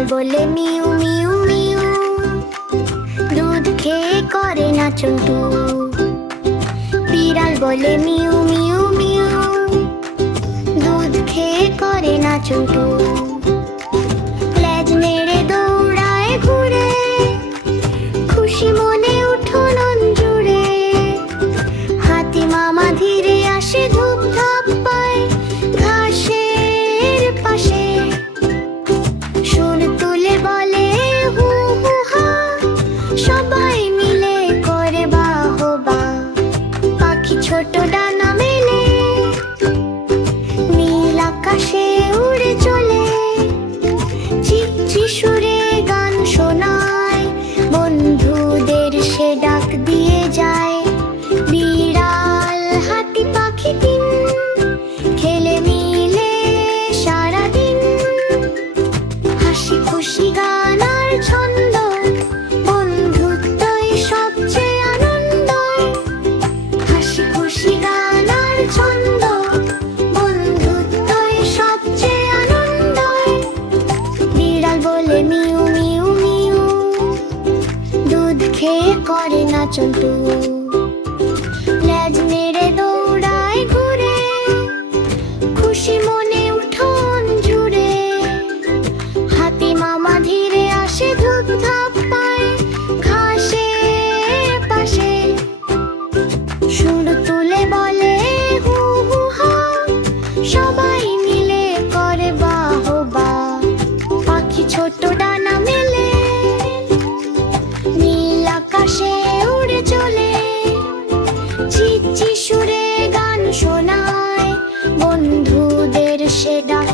বিড়াল বলে mu mu mu, দুধ খেয়ে করে না চন্টু। বিড়াল বলে মিউ মিউ মিউ, দুধ খেয়ে করে না চন্টু। লেজ নেড়ে দৌড়ায় ঘুরে, খুশি মনে উঠোন জুড়ে। হাতি মামা ধীরে আসে, ধূপ ধাপ পায় ঘাসের পাশে। সুর তুলে বলে হু হু হা, সবাই মিলে করে বাহবা। পাখি ছোট ডানা মেলে, নীল আকাশে উড়ে চলে। চিকচি সুরে গান শোনায়, বন্ধুদের সে ডাক দিয়ে যায়। বিড়াল হাতি পাখি তিন, খেলে মিলে সারাদিন। হাসি খুশি গান আর ছন্দ, বন্ধুত্বই সবচেয়ে আনন্দ। হাসি খুশি গান আর ছন্দ, বন্ধুত্বই সবচেয়ে আনন্দ। বিড়াল বলে মিউ মিউ মিউ, দুধ খেয়ে করে না চন্টু। লেজ নেড়ে দৌড়ায় ঘুরে, খুশি মনে উঠোন জুড়ে। হাতি মামা ধীরে আসে, ধূপ ধাপ পায় ঘাসের পাশে। সুর তুলে বলে হু হু হা, সবাই মিলে করে বাহবা। পাখি ছোট ডানা মেলে, নীল আকাশে উড়ে চলে। চিকচি সুরে গান শোনায়, বন্ধুদের সে ডাক